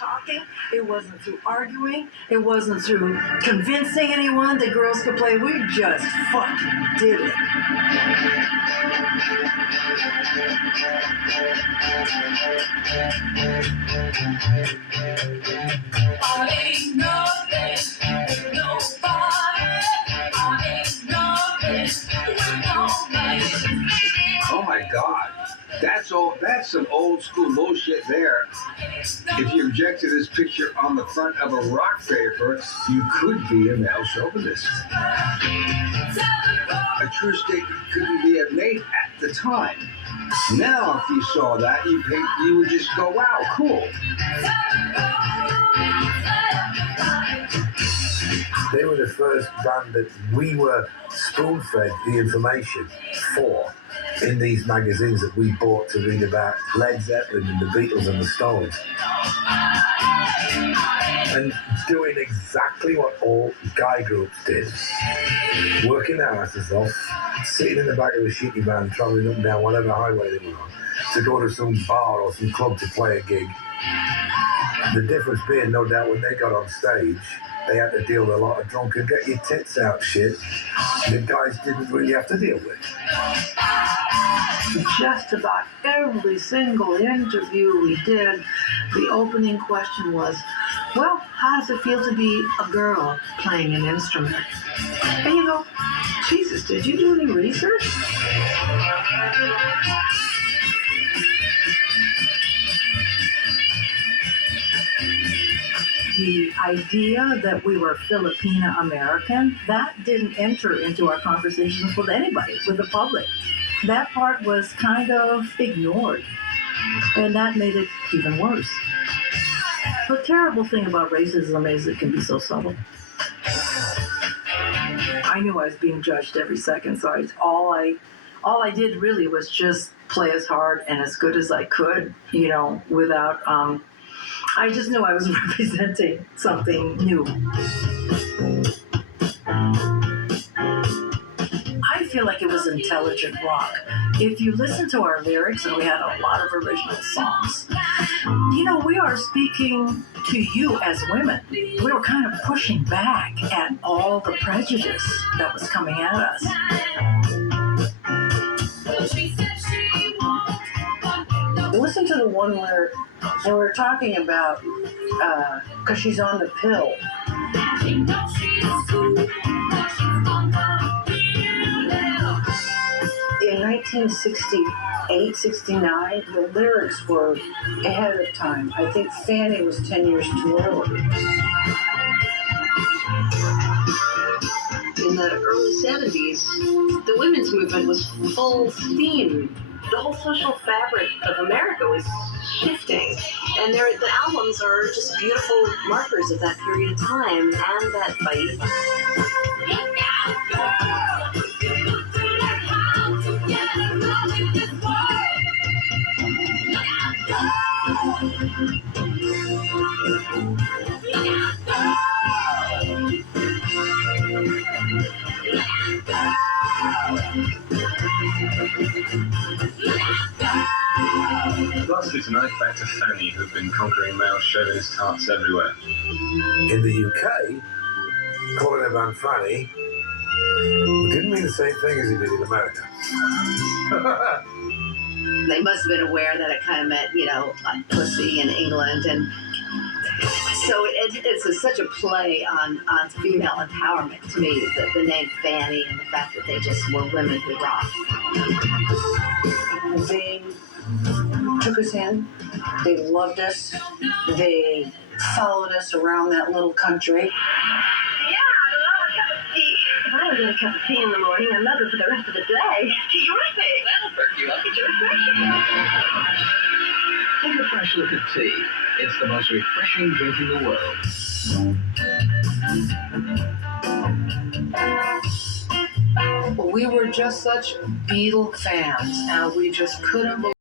talking. It wasn't through arguing. It wasn't through convincing anyone that girls could play. We just fucking did it. I ain't nothing with nobody. I ain't nothing with nobody. Oh my God. That's some old school bullshit there. If you object to this picture on the front of a rock paper, you could be a male chauvinist. A true statement couldn't be made at the time. Now, if you saw that, you would just go, wow, cool. They were the first band that we were spoon-fed the information for in these magazines that we bought to read about Led Zeppelin and the Beatles and the Stones. And doing exactly what all guy groups did. Working their asses off, sitting in the back of a shitty van, travelling up and down whatever highway they were on, to go to some bar or some club to play a gig. The difference being, no doubt, when they got on stage, they had to deal with a lot of drunk and get your tits out shit the guys didn't really have to deal with. Just about every single interview we did, the opening question was, well, how does it feel to be a girl playing an instrument? And you go, Jesus, did you do any research? The idea that we were Filipina American, that didn't enter into our conversations with anybody, with the public. That part was kind of ignored, and that made it even worse. The terrible thing about racism is it can be so subtle. I knew I was being judged every second, so all I did really was just play as hard and as good as I could, without, I just knew I was representing something new. I feel like it was intelligent rock. If you listen to our lyrics, and we had a lot of original songs, we are speaking to you as women. We were kind of pushing back at all the prejudice that was coming at us. Listen to the one where we're talking about, because she's on the pill. In 1968, 69, the lyrics were ahead of time. I think Fanny was 10 years too early. In the early 70s, the women's movement was full steam. The whole social fabric of America was shifting, and the albums are just beautiful markers of that period of time and that fight. Lastly tonight, back to Fanny, who'd been conquering male chauvinist hearts everywhere. In the UK, calling a band Fanny didn't mean the same thing as it did in America. They must have been aware that it kind of meant, like pussy in England, and so it's such a play on female empowerment to me, the name Fanny and the fact that they just were women who rocked. They took us in. They loved us. They followed us around that little country. Yeah, I love a cup of tea. If I was in a cup of tea in the morning, I'd love it for the rest of the day. Terrific! That'll perk you up. It's refreshing. Take a fresh look at tea. It's the most refreshing drink in the world. We were just such Beatle fans, and we just couldn't believe